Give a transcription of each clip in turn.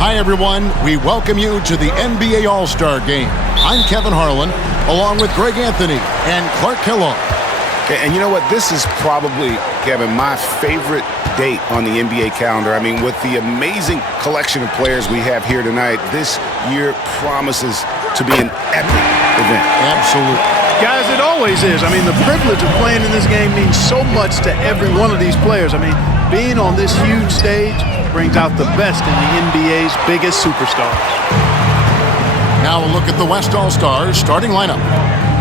Hi, everyone. We welcome you to the NBA All-Star Game. I'm Kevin Harlan, along with Greg Anthony and Clark Kellogg. And you know what? This is probably, Kevin, my favorite date on the NBA calendar. I mean, with the amazing collection of players we have here tonight, this year promises to be an epic event. Absolutely. Guys, it always is. I mean, the privilege of playing in this game means so much to every one of these players. I mean, being on this huge stage brings out the best in the NBA's biggest superstars. Now a look at the West All-Stars starting lineup.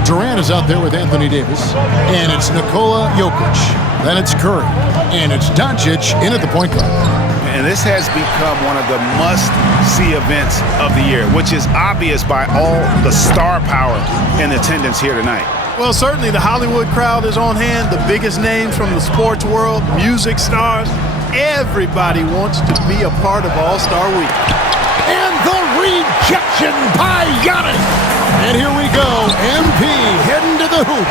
Durant is out there with Anthony Davis, and it's Nikola Jokic. Then it's Curry, and it's Doncic in at the point guard. And this has become one of the must-see events of the year, which is obvious by all the star power in attendance here tonight. Well, certainly the Hollywood crowd is on hand, the biggest names from the sports world, music stars. Everybody wants to be a part of All-Star Week. And the rejection by Giannis. And here we go, MP heading to the hoop.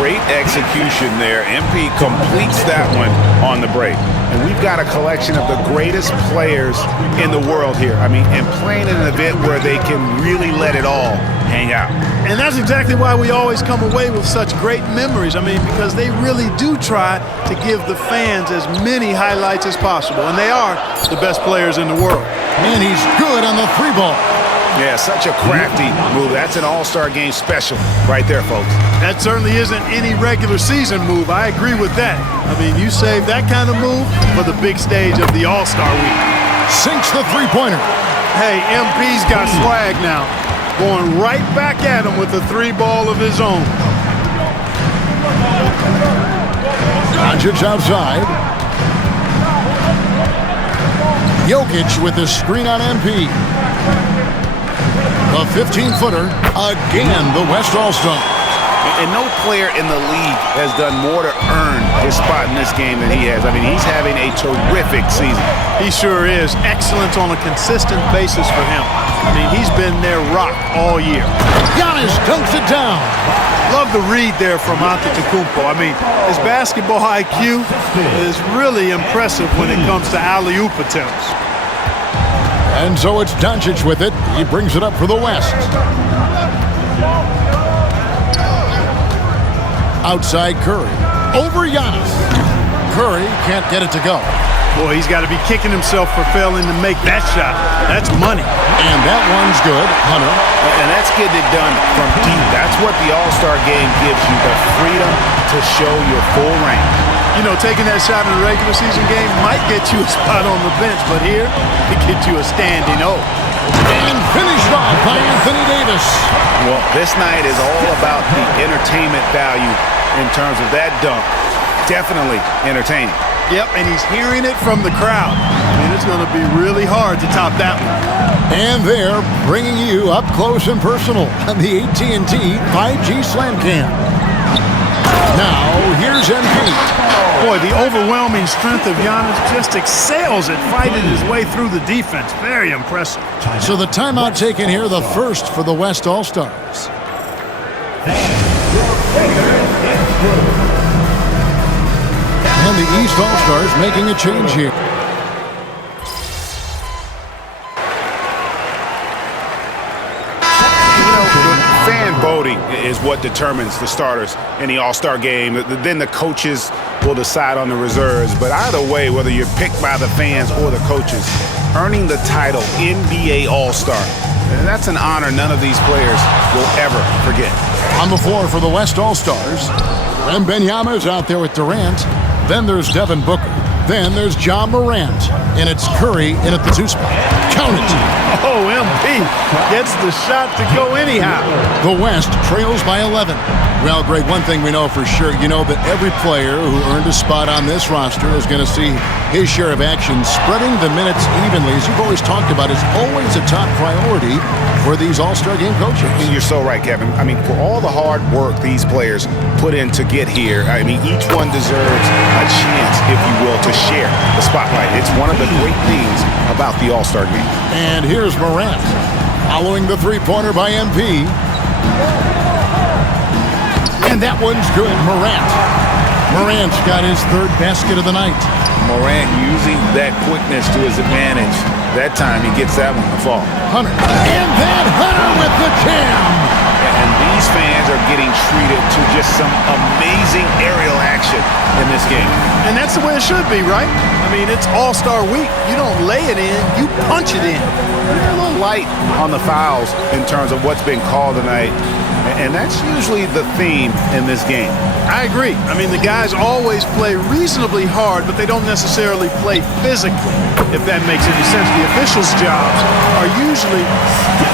Great execution there. MP completes that one on the break. And we've got a collection of the greatest players in the world here. I mean, and playing in an event where they can really let it all hang out. And that's exactly why we always come away with such great memories. I mean, because they really do try to give the fans as many highlights as possible. And they are the best players in the world. And he's good on the three ball. Yeah, such a crafty move. That's an All-Star Game special right there, folks. That certainly isn't any regular season move. I agree with that. I mean, you save that kind of move for the big stage of the All-Star Week. Sinks the three-pointer. Hey, MP's got swag now. Going right back at him with a three ball of his own. Doncic outside. Jokic with the screen on MP. A 15-footer, again the West All-Star. And no player in the league has done more to earn his spot in this game than he has. I mean, he's having a terrific season. He sure is. Excellence on a consistent basis for him. I mean, he's been their rock all year. Giannis dunks it down. Love the read there from Antetokounmpo. I mean, his basketball IQ is really impressive when it comes to alley-oop attempts. And so it's Doncic with it. He brings it up for the West. Outside Curry. Over Giannis. Curry can't get it to go. Boy, he's got to be kicking himself for failing to make that shot. That's money. And that one's good. Hunter. And that's getting it done from deep. That's what the All-Star Game gives you, the freedom to show your full range. You know, taking that shot in a regular season game might get you a spot on the bench, but here, it gets you a standing O. And finished off by Anthony Davis. Well, this night is all about the entertainment value in terms of that dunk. Definitely entertaining. Yep, and he's hearing it from the crowd. I mean, it's going to be really hard to top that one. And they're bringing you up close and personal on the AT&T 5G Slam Cam. Now, here's MP. Boy, the overwhelming strength of Giannis just excels at fighting his way through the defense. Very impressive. So the timeout taken here, the first for the West All-Stars. And the East All-Stars making a change here. Fan voting is what determines the starters in the All-Star Game. Then the coaches will decide on the reserves. But either way, whether you're picked by the fans or the coaches, earning the title NBA All-Star, that's an honor none of these players will ever forget. On the floor for the West All-Stars, Wembanyama is out there with Durant. Then there's Devin Booker. Then there's John Morant. And it's Curry in at the two spot. Count it. Oh, MP gets the shot to go anyhow. The West trails by 11. Well, Greg, one thing we know for sure, you know that every player who earned a spot on this roster is going to see his share of action. Spreading the minutes evenly, as you've always talked about, is always a top priority for these All-Star Game coaches. And you're so right, Kevin. I mean, for all the hard work these players put in to get here, I mean, each one deserves a chance, if you will, to share the spotlight. It's one of the great things about the All-Star Game. And here's Morant, following the three-pointer by MP. And that one's good. Morant's got his third basket of the night. Morant using that quickness to his advantage. That time he gets that one to fall. Hunter. And then Hunter with the jam. And these fans are getting treated to just some amazing aerial action in this game. And that's the way it should be, right? I mean, it's All-Star Week. You don't lay it in, you punch it in. They're a little light on the fouls in terms of what's been called tonight. And that's usually the theme in this game. I agree. I mean, the guys always play reasonably hard, but they don't necessarily play physically, if that makes any sense. The officials' jobs are usually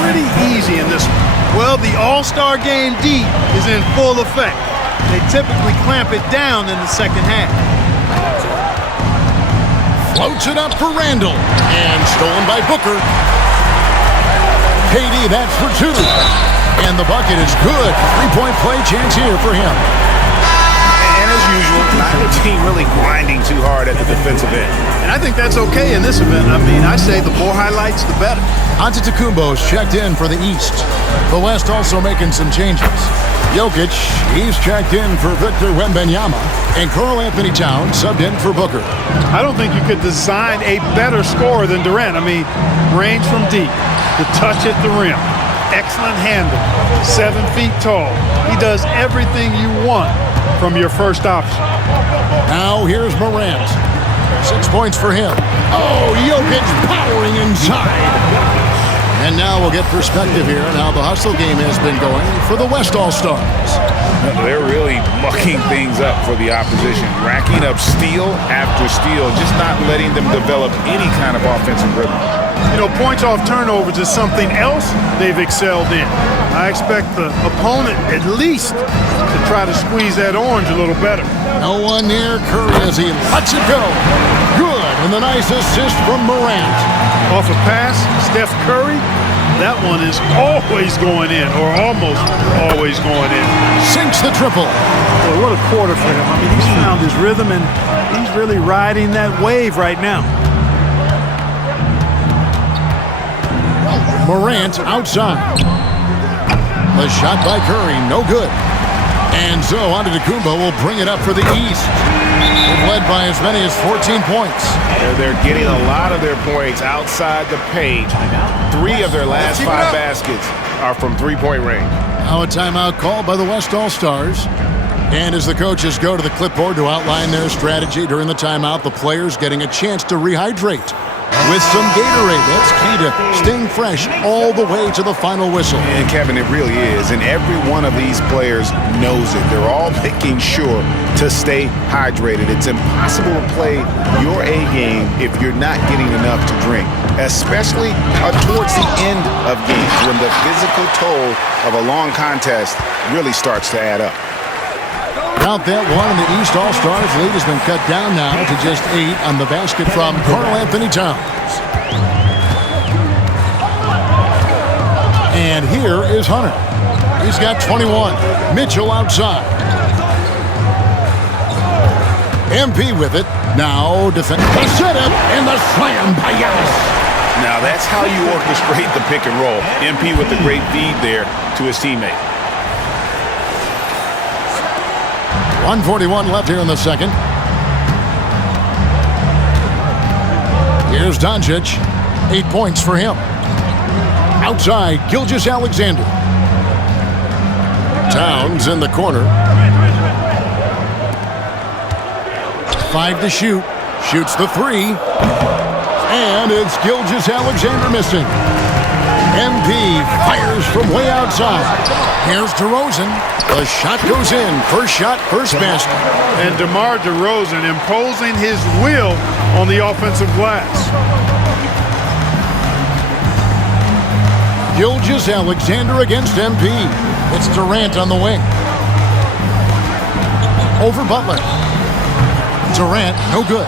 pretty easy in this one. Well, the All-Star Game D is in full effect. They typically clamp it down in the second half. Floats it up for Randall. And stolen by Booker. KD, that's for two. And the bucket is good. Three-point play chance here for him. And as usual, neither team really grinding too hard at the defensive end. And I think that's okay in this event. I mean, I say the more highlights, the better. Antetokounmpo's checked in for the East. The West also making some changes. Jokic, he's checked in for Victor Wembanyama. And Karl Anthony Towns subbed in for Booker. I don't think you could design a better scorer than Durant. I mean, range from deep, the touch at the rim, excellent handle, 7 feet tall. He does everything you want from your first option. Now here's Morant. 6 points for him. Oh, Jokic powering inside. And now we'll get perspective here on how the hustle game has been going for the West All-Stars. They're really mucking things up for the opposition, racking up steal after steal, just not letting them develop any kind of offensive rhythm. You know, points off turnovers is something else they've excelled in. I expect the opponent at least to try to squeeze that orange a little better. No one near Curry as he lets it go. Good, and the nice assist from Morant. Off a pass, Steph Curry, that one is always going in, or almost always going in. Sinks the triple. Boy, what a quarter for him. I mean, he's found his rhythm, and he's really riding that wave right now. Morant outside. The shot by Curry, no good. And so Antetokounmpo will bring it up for the East. They've led by as many as 14 points. They're getting a lot of their points outside the paint. 3 of their last 5 baskets are from three-point range. Now a timeout called by the West All-Stars. And as the coaches go to the clipboard to outline their strategy during the timeout, the players getting a chance to rehydrate with some Gatorade. That's key to staying fresh all the way to the final whistle. And Kevin, it really is. And every one of these players knows it. They're all making sure to stay hydrated. It's impossible to play your A game if you're not getting enough to drink, especially towards the end of games when the physical toll of a long contest really starts to add up. Count that one, and the East All-Stars lead has been cut down now to just 8 on the basket from Karl Anthony Towns. And here is Hunter. He's got 21. Mitchell outside. MP with it. Now defend. The setup and the slam by Giannis. Now that's how you orchestrate the pick and roll. MP with a great feed there to his teammate. 1:41 left here in the second. Here's Doncic. 8 points for him. Outside, Gilgeous-Alexander. Towns in the corner. 5 to shoot. Shoots the 3. And it's Gilgeous-Alexander missing. MP fires from way outside. Here's DeRozan. The shot goes in. First shot, first basket. And DeMar DeRozan imposing his will on the offensive glass. Gilgeous-Alexander against MP. It's Durant on the wing. Over Butler. Durant, no good.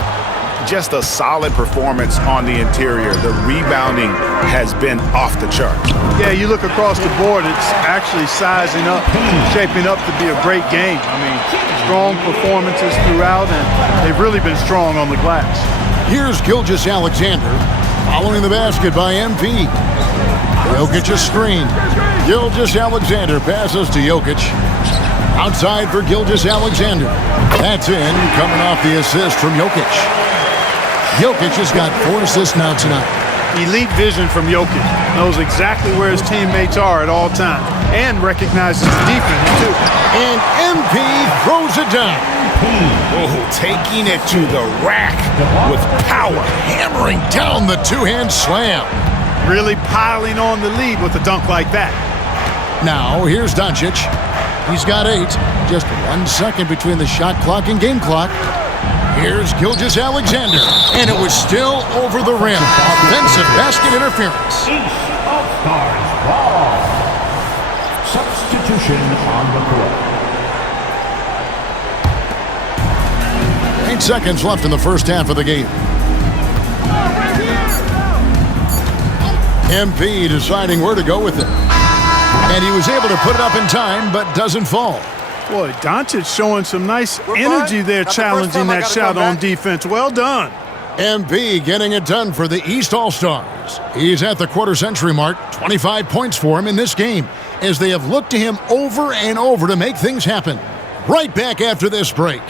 Just a solid performance on the interior. The rebounding has been off the chart. Yeah, you look across the board, it's actually sizing up, shaping up to be a great game. I mean, strong performances throughout, and they've really been strong on the glass. Here's Gilgeous-Alexander following the basket by MP. Jokic a screen. Gilgeous-Alexander passes to Jokic. Outside for Gilgeous-Alexander. That's in, coming off the assist from Jokic. Jokic has got 4 assists now tonight. Elite vision from Jokic. Knows exactly where his teammates are at all times. And recognizes the defense, too. And MP throws it down. Oh, taking it to the rack with power. Hammering down the two-hand slam. Really piling on the lead with a dunk like that. Now, here's Doncic. He's got 8. Just 1 second between the shot clock and game clock. Here's Gilgeous-Alexander, and it was still over the rim. Offensive basket interference. East All-Stars ball. Substitution on the court. 8 seconds left in the first half of the game. MP deciding where to go with it. And he was able to put it up in time, but doesn't fall. Boy, Doncic showing some nice energy there, challenging that shot on defense. Well done. MP getting it done for the East All-Stars. He's at the quarter-century mark, 25 points for him in this game, as they have looked to him over and over to make things happen. Right back after this break.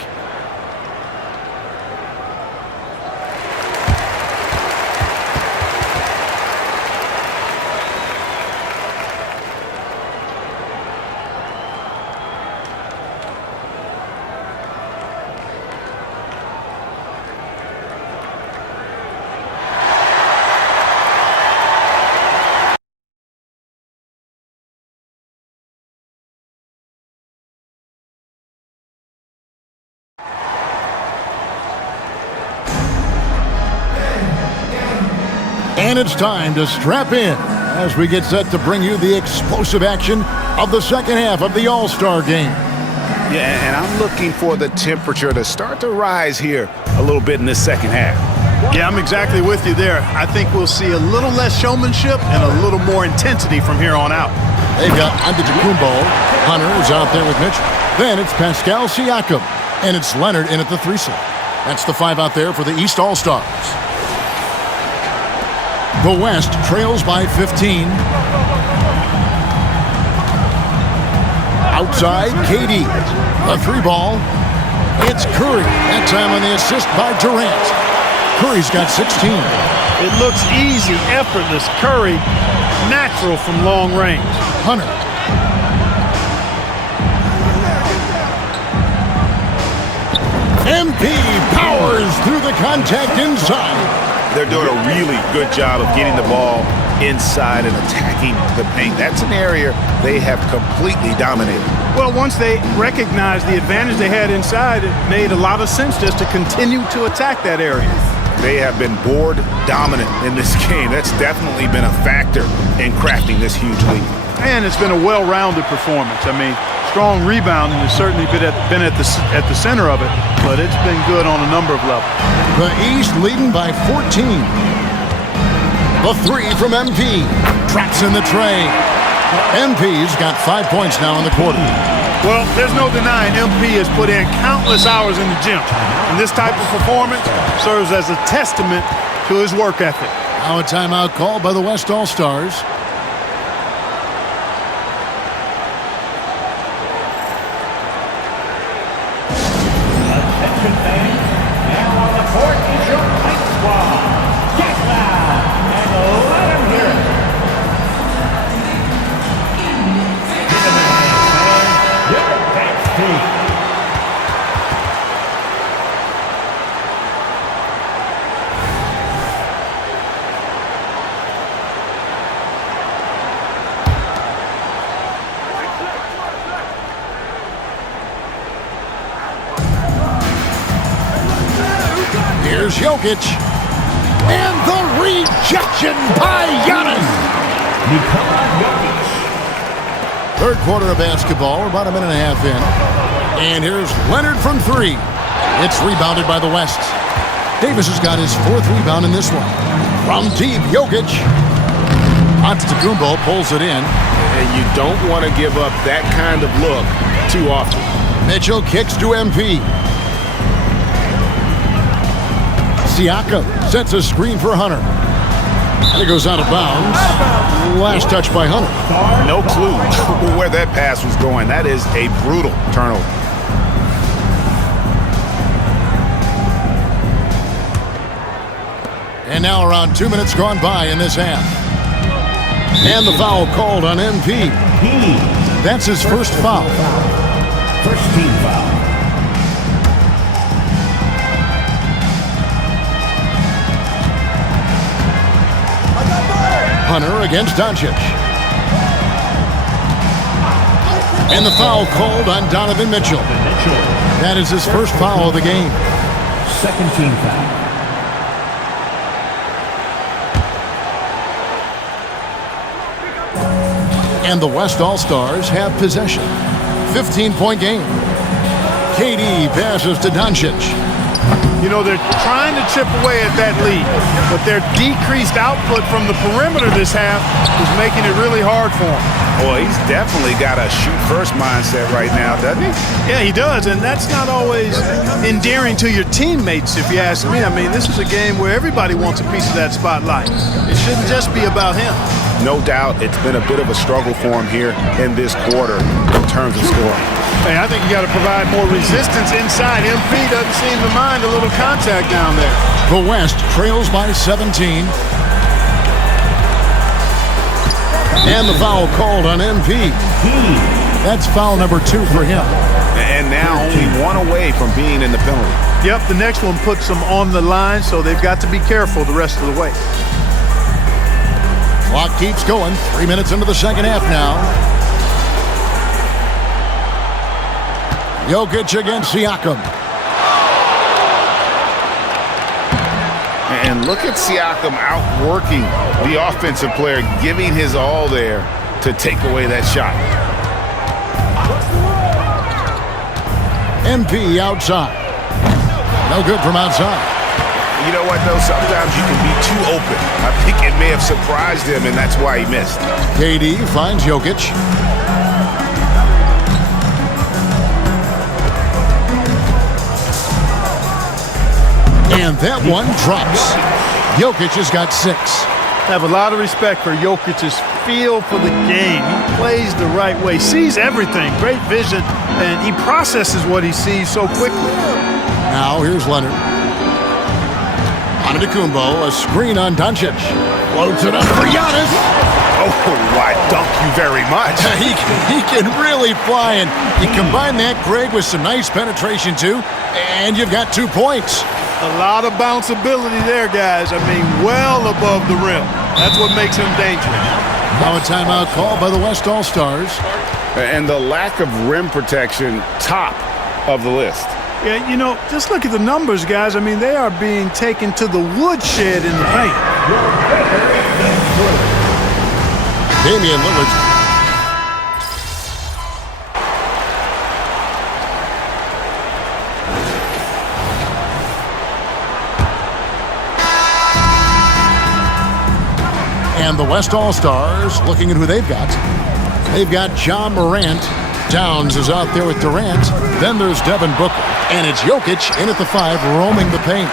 And it's time to strap in as we get set to bring you the explosive action of the second half of the All-Star game. Yeah, and I'm looking for the temperature to start to rise here a little bit in this second half. Yeah, I'm exactly with you there. I think we'll see a little less showmanship and a little more intensity from here on out. They've got Antetokounmpo. Hunter is out there with Mitchell. Then it's Pascal Siakam. And it's Leonard in at the 3 slot. That's the 5 out there for the East All-Stars. The West trails by 15. Outside, KD. The 3 ball. It's Curry. That time on the assist by Durant. Curry's got 16. It looks easy, effortless. Curry, natural from long range. Hunter. MP powers through the contact inside. They're doing a really good job of getting the ball inside and attacking the paint. That's an area they have completely dominated. Well, once they recognized the advantage they had inside, it made a lot of sense just to continue to attack that area. They have been board dominant in this game. That's definitely been a factor in crafting this huge lead. And it's been a well-rounded performance. I mean, strong rebounding has certainly been at the center of it, but it's been good on a number of levels. The East leading by 14. The 3 from MP. Traps in the tray. MP's got 5 points now in the quarter. Well, there's no denying MP has put in countless hours in the gym. And this type of performance serves as a testament to his work ethic. Now a timeout called by the West All-Stars. Attention fans, now on the court is your Fight Squad. Get loud and let them hear it. Give them a hand, fans. Your best team. Here's Jokic. And the rejection by Giannis. Nikola Jokic. Third quarter of basketball. We're about a minute and a half in. And here's Leonard from three. It's rebounded by the West. Davis has got his fourth rebound in this one. From deep, Jokic. Antetokounmpo pulls it in. And you don't want to give up that kind of look too often. Mitchell kicks to MP. Siakam sets a screen for Hunter. And it goes out of bounds. Last touch by Hunter. No clue where that pass was going. That is a brutal turnover. And now around 2 minutes gone by in this half. And the foul called on MP. That's his first foul. First team foul. Hunter against Doncic. And the foul called on Donovan Mitchell. That is his first foul of the game. Second team foul. And the West All-Stars have possession. 15-point game. KD passes to Doncic. You know, they're trying to chip away at that lead, but their decreased output from the perimeter this half is making it really hard for them. Well, he's definitely got a shoot-first mindset right now, doesn't he? Yeah, he does, and that's not always endearing to your teammates, if you ask me. I mean, this is a game where everybody wants a piece of that spotlight. It shouldn't just be about him. No doubt it's been a bit of a struggle for him here in this quarter in terms of scoring. Hey, I think you got to provide more resistance inside. MP doesn't seem to mind a little contact down there. The West trails by 17. And the foul called on MP. That's foul number 2 for him. And now only one away from being in the penalty. Yep, the next one puts them on the line, so they've got to be careful the rest of the way. Clock keeps going. 3 minutes into the second half now. Jokic against Siakam. And look at Siakam outworking the offensive player, giving his all there to take away that shot. MP outside. No good from outside. You know what, though? Sometimes you can be too open. I think it may have surprised him, and that's why he missed. KD finds Jokic. And that one drops. Jokic has got 6. I have a lot of respect for Jokic's feel for the game. He plays the right way, sees everything, great vision, and he processes what he sees so quickly. Now here's Leonard. Antetokounmpo, a screen on Doncic. Floats it up for Giannis. Oh, why, thank you very much. He can really fly, and you combine that, Greg, with some nice penetration, too, and you've got 2 points. A lot of bounceability there, guys. I mean, well above the rim. That's what makes him dangerous. Now a timeout called by the West All-Stars. And the lack of rim protection, top of the list. Yeah, you know, just look at the numbers, guys. I mean, they are being taken to the woodshed in the paint. Damian Lillard. And the West All-Stars looking at who they've got. They've got Ja Morant. Towns is out there with Durant. Then there's Devin Booker. And it's Jokic in at the 5, roaming the paint.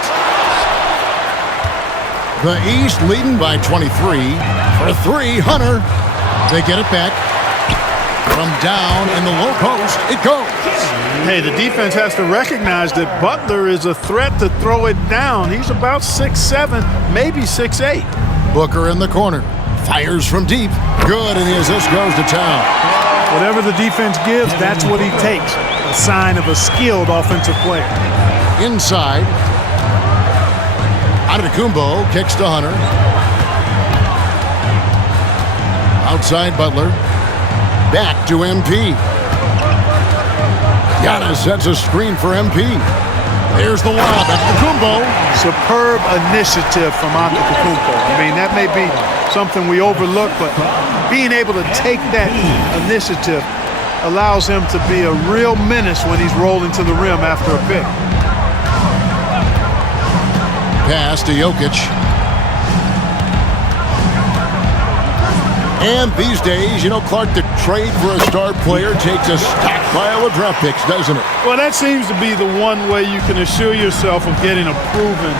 The East leading by 23. For 3, Hunter. They get it back. From down in the low post, it goes. Hey, the defense has to recognize that Butler is a threat to throw it down. He's about 6'7", maybe 6'8". Booker in the corner. Fires from deep. Good, and the assist goes to town. Whatever the defense gives, that's what he takes. A sign of a skilled offensive player. Inside. Antetokounmpo kicks to Hunter. Outside Butler. Back to MP. Giannis sets a screen for MP. There's the lob at Kumbo. Superb initiative from Antetokounmpo. I mean, that may be something we overlook, but being able to take that initiative allows him to be a real menace when he's rolling to the rim after a pick. Pass to Jokic. And these days, you know, Clark, the trade for a star player takes a stacked pile of draft picks, doesn't it? Well, that seems to be the one way you can assure yourself of getting a proven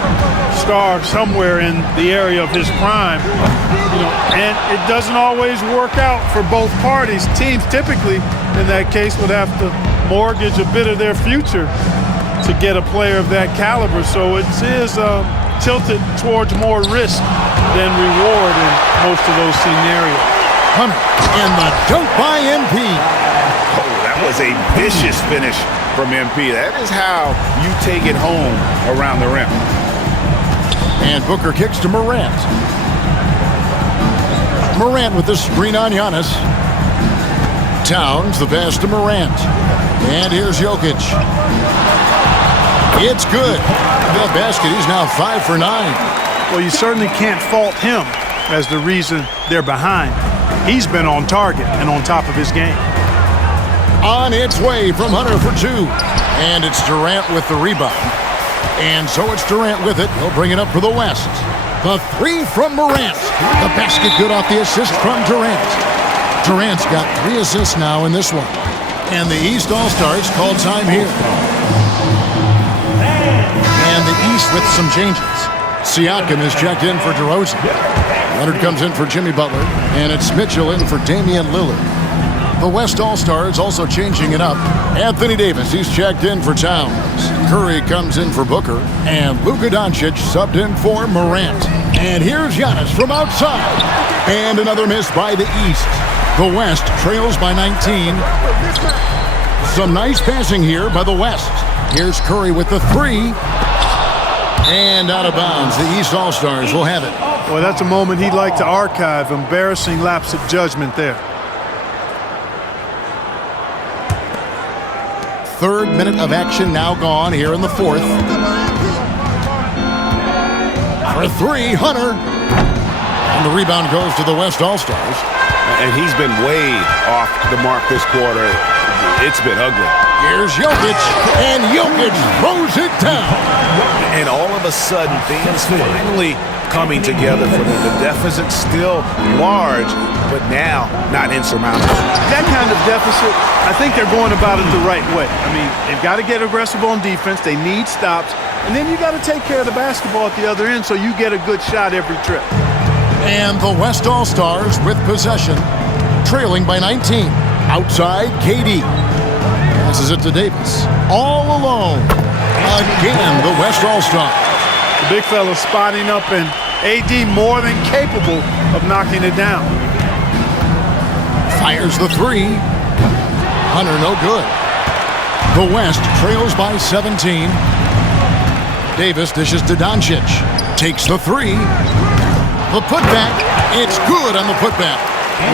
star somewhere in the area of his prime. You know, and it doesn't always work out for both parties. Teams typically, in that case, would have to mortgage a bit of their future to get a player of that caliber. So it is tilted towards more risk than reward in most of those scenarios. Hunter and the dunk by MP. Oh, that was a vicious finish from MP. That is how you take it home around the rim. And Booker kicks to Morant. Morant with the screen on Giannis. Towns the pass to Morant. And here's Jokic. It's good. That basket, he's now 5 for 9. Well, you certainly can't fault him as the reason they're behind. He's been on target and on top of his game. On its way from Hunter for 2. And it's Durant with the rebound. And so it's Durant with it. He'll bring it up for the West. The 3 from Morant. The basket good off the assist from Durant. Durant's got 3 assists now in this one. And the East All-Stars call time here. And the East with some changes. Siakam is checked in for DeRozan. Leonard comes in for Jimmy Butler, and it's Mitchell in for Damian Lillard. The West All-Stars also changing it up. Anthony Davis, he's checked in for Towns. Curry comes in for Booker, and Luka Doncic subbed in for Morant. And here's Giannis from outside. And another miss by the East. The West trails by 19. Some nice passing here by the West. Here's Curry with the 3. And out of bounds. The East All-Stars will have it. Well, that's a moment he'd like to archive. Embarrassing lapse of judgment there. 3rd minute of action now gone here in the 4th. For 3, Hunter. And the rebound goes to the West All-Stars. And he's been way off the mark this quarter. It's been ugly. Here's Jokic, and Jokic throws it down. And all of a sudden, things finally coming together for them. The deficit's still large, but now not insurmountable. That kind of deficit, I think they're going about it the right way. I mean, they've got to get aggressive on defense. They need stops. And then you got to take care of the basketball at the other end so you get a good shot every trip. And the West All-Stars with possession, trailing by 19. Outside, KD. Passes it to Davis. All alone. Again, the West All-Stars. The big fella spotting up, and AD more than capable of knocking it down. Fires the 3. Hunter, no good. The West trails by 17. Davis dishes to Doncic. Takes the 3. The putback. It's good on the putback.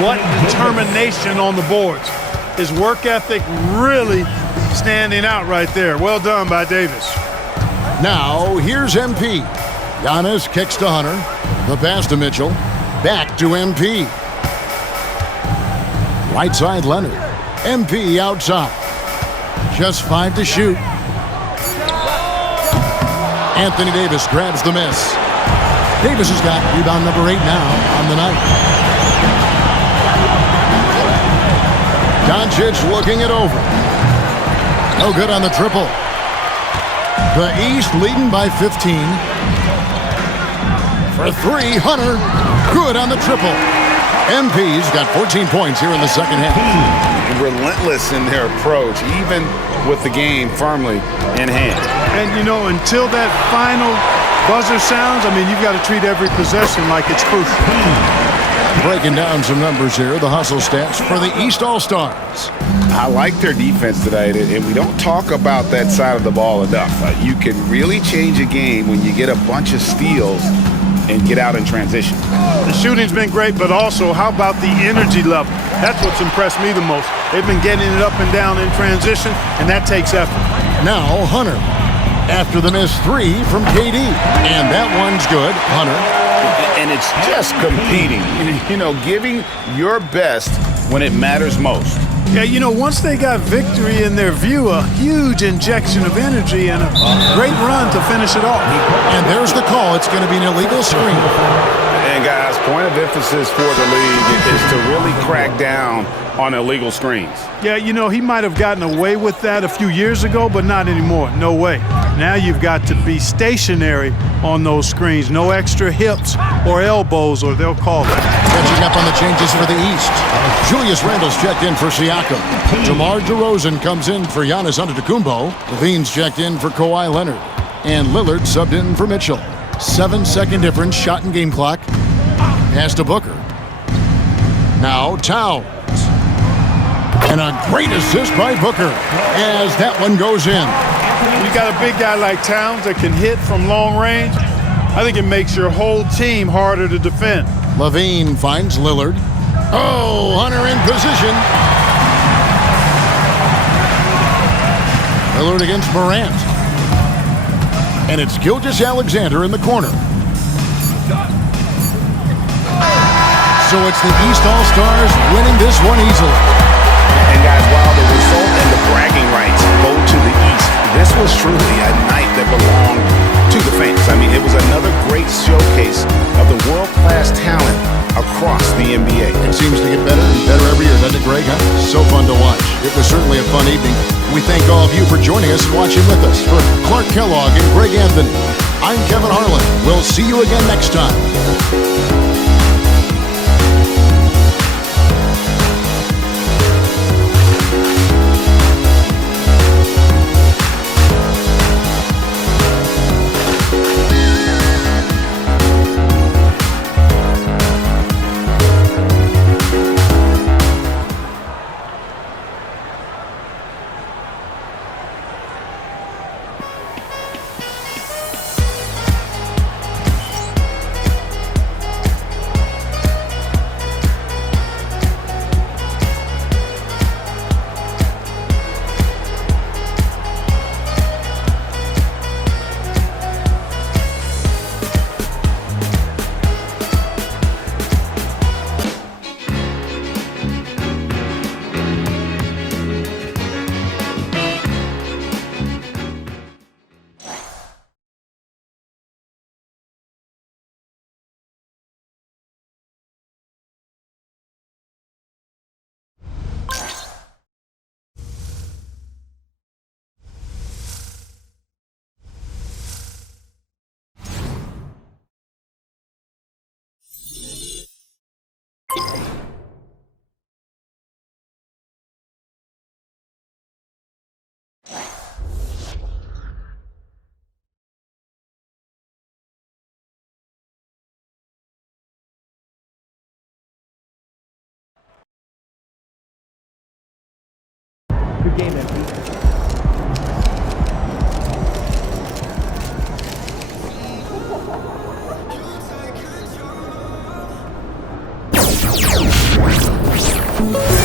What determination on the boards. His work ethic really standing out right there. Well done by Davis. Now, here's MP. Giannis kicks to Hunter. The pass to Mitchell. Back to MP. Right side, Leonard. MP outside. Just 5 to shoot. Anthony Davis grabs the miss. Davis has got rebound number 8 now on the night. Doncic looking it over. No good on the triple. The East leading by 15. For 3, Hunter. Good on the triple. MP's got 14 points here in the second half. Relentless in their approach, even with the game firmly in hand. And, you know, until that final buzzer sounds, I mean, you've got to treat every possession like it's crucial. Breaking down some numbers here, the hustle stats for the East All-Stars. I like their defense tonight, and we don't talk about that side of the ball enough. You can really change a game when you get a bunch of steals and get out in transition. The shooting's been great, but also how about the energy level? That's what's impressed me the most. They've been getting it up and down in transition, and that takes effort. Now Hunter. after the missed three from KD. And that one's good. Hunter. And it's just competing, giving your best when it matters most. Yeah, once they got victory in their view, a huge injection of energy and a great run to finish it off. And there's the call. It's going to be an illegal screen. And guys, point of emphasis for the league is to really crack down on illegal screens. Yeah, he might have gotten away with that a few years ago, but not anymore. No way. Now you've got to be stationary on those screens. No extra hips or elbows, or they'll call it. Catching up on the changes for the East. Julius Randle's checked in for Siakam. DeMar DeRozan comes in for Giannis Antetokounmpo. Levine's checked in for Kawhi Leonard. And Lillard subbed in for Mitchell. 7-second difference, shot and game clock. Pass to Booker. Now Towns. And a great assist by Booker as that one goes in. When you got a big guy like Towns that can hit from long range, I think it makes your whole team harder to defend. Levine finds Lillard. Oh, Hunter in position. Lillard against Morant. And it's Gilgeous-Alexander in the corner. So it's the East All-Stars winning this one easily. And guys, while the result and the bragging rights go to the East, this was truly a night that belonged to the fans. I mean, it was another great showcase of the world-class talent across the NBA. It seems to get better and better every year, doesn't it, Greg? Huh? So fun to watch. It was certainly a fun evening. We thank all of you for joining us and watching with us. For Clark Kellogg and Greg Anthony, I'm Kevin Harlan. We'll see you again next time. Good game, MP. Thank you.